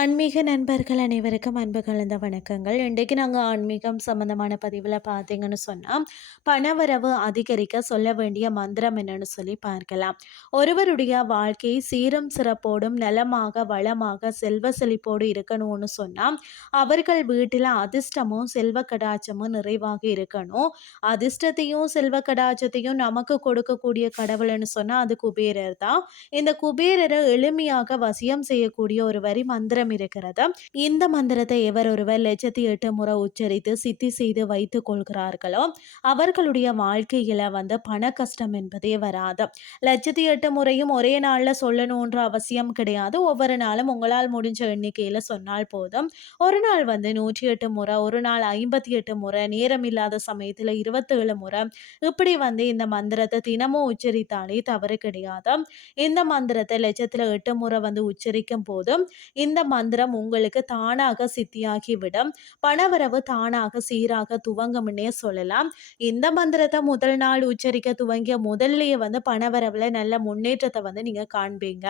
ஆன்மீக நண்பர்கள் அனைவருக்கும் அன்பு கலந்த வணக்கங்கள். இன்றைக்கு நாங்கள் ஆன்மீகம் சம்மந்தமான பதிவில் பார்த்தீங்கன்னு சொன்னால் பணவரவு அதிகரிக்க சொல்ல வேண்டிய மந்திரம் என்னன்னு சொல்லி பார்க்கலாம். ஒருவருடைய வாழ்க்கை சீரும் சிறப்போடும் நலமாக வளமாக செல்வ செழிப்போடு இருக்கணும்னு சொன்னால் அவர்கள் வீட்டில் அதிர்ஷ்டமும் செல்வ கடாச்சமும் நிறைவாக இருக்கணும். அதிர்ஷ்டத்தையும் செல்வ கடாச்சத்தையும் நமக்கு கொடுக்கக்கூடிய கடவுள்னு சொன்னால் அது குபேரர் தான். இந்த குபேரரை எளிமையாக வசியம் செய்யக்கூடிய ஒரு வரி மந்திரம் இருக்கிறது. இந்த மந்திரத்தை எவர் ஒருவர் லட்சத்தி எட்டு முறை உச்சரித்து சித்தி செய்து வைத்துக் கொள்கிறார்களோ அவர்களுடைய வாழ்க்கையில வந்து பண கஷ்டம் என்பதே வராது. லட்சத்தி எட்டு முறையும் ஒரே நாள்ல சொல்லணுன்ற அவசியம் கிடையாது. ஒவ்வொரு நாளும் உங்களால் முடிஞ்ச எண்ணிக்கையில சொன்னால் போதும். ஒரு நாள் வந்து நூற்றி எட்டு முறை ஒரு நாள் ஐம்பத்தி எட்டு முறை நேரம் இல்லாத சமயத்துல இருபத்தேழு முறை. இப்படி வந்து இந்த மந்திரத்தை தினமும் உச்சரித்தாலே தவறு கிடையாது. இந்த மந்திரத்தை லட்சத்துல எட்டு முறை வந்து உச்சரிக்கும் போதும் இந்த மந்திரம் உங்களுக்கு தானாக சித்தியாகிவிடும். பணவரவு தானாக சீராக துவங்கும்னே சொல்லலாம். இந்த மந்திரத்தை முதல் நாள் உச்சரிக்க துவங்கிய முதல்லையே வந்து பணவரவில் நல்ல முன்னேற்றத்தை வந்து நீங்கள் காண்பீங்க.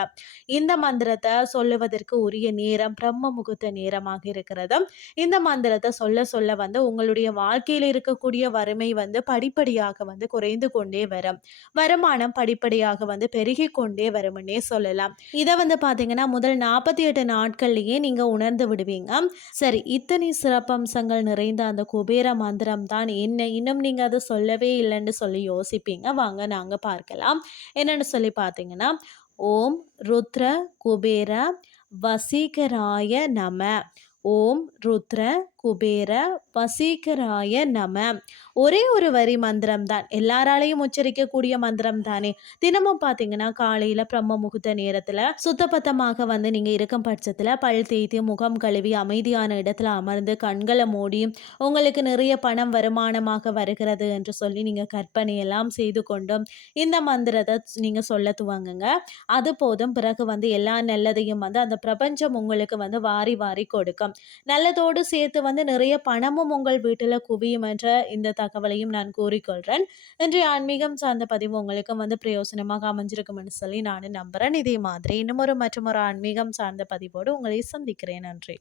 இந்த மந்திரத்தை சொல்லுவதற்கு உரிய நேரம் பிரம்ம முகூர்த்த நேரமாக இருக்கிறது. இந்த மந்திரத்தை சொல்ல சொல்ல வந்து உங்களுடைய வாழ்க்கையில் இருக்கக்கூடிய வறுமை வந்து படிப்படியாக வந்து குறைந்து கொண்டே வரும். வருமானம் படிப்படியாக வந்து பெருகி கொண்டே வரும்னே சொல்லலாம். இதை வந்து பார்த்தீங்கன்னா முதல் நாற்பத்தி எட்டு நாட்கள் நாட்கள்லேயே நீங்கள் உணர்ந்து விடுவீங்க. சரி இத்தனை சிறப்பம்சங்கள் நிறைந்த அந்த குபேர மந்திரம் தான் என்ன இன்னும் நீங்கள் அதை சொல்லவே இல்லைன்னு சொல்லி யோசிப்பீங்க. வாங்க நாங்கள் பார்க்கலாம். என்னென்னு சொல்லி பார்த்தீங்கன்னா ஓம் ருத்ர குபேர வசீகராய நம. ஓம் ருத்ர குபேர வசீகராய நம. ஒரே ஒரு வரி மந்திரம் தான் எல்லாராலையும் உச்சரிக்கக்கூடிய மந்திரம் தானே தினமும் பார்த்தீங்கன்னா காலையில் பிரம்ம முகூர்த்த நேரத்தில் சுத்தபத்தமாக வந்து நீங்கள் இருக்கும் பட்சத்தில் பல் தேய்த்து முகம் கழுவி அமைதியான இடத்துல அமர்ந்து கண்களை மூடி உங்களுக்கு நிறைய பணம் வருமானமாக வருகிறது என்று சொல்லி நீங்கள் கற்பனையெல்லாம் செய்து கொண்டும் இந்த மந்திரத்தை நீங்கள் சொல்ல துவங்குங்க. அது போதும் பிறகு வந்து எல்லா நல்லதையும் வந்து அந்த பிரபஞ்சம் உங்களுக்கு வந்து வாரி வாரி கொடுக்கும். நல்லதோடு சேர்த்து வந்து நிறைய பணமும் உங்கள் வீட்டில் குவியும் என்ற இந்த தகவலையும் நான் கூறிக்கொள்கிறேன் இன்றைய ஆன்மீகம் சார்ந்த பதிவு உங்களுக்கும் வந்து பிரயோசனமாக அமைஞ்சிருக்கும்னு சொல்லி நான் நம்புகிறேன் இதே மாதிரி இன்னும் ஒரு மற்றும் ஒரு ஆன்மீகம் சார்ந்த பதிவோடு உங்களை சந்திக்கிறேன். நன்றி.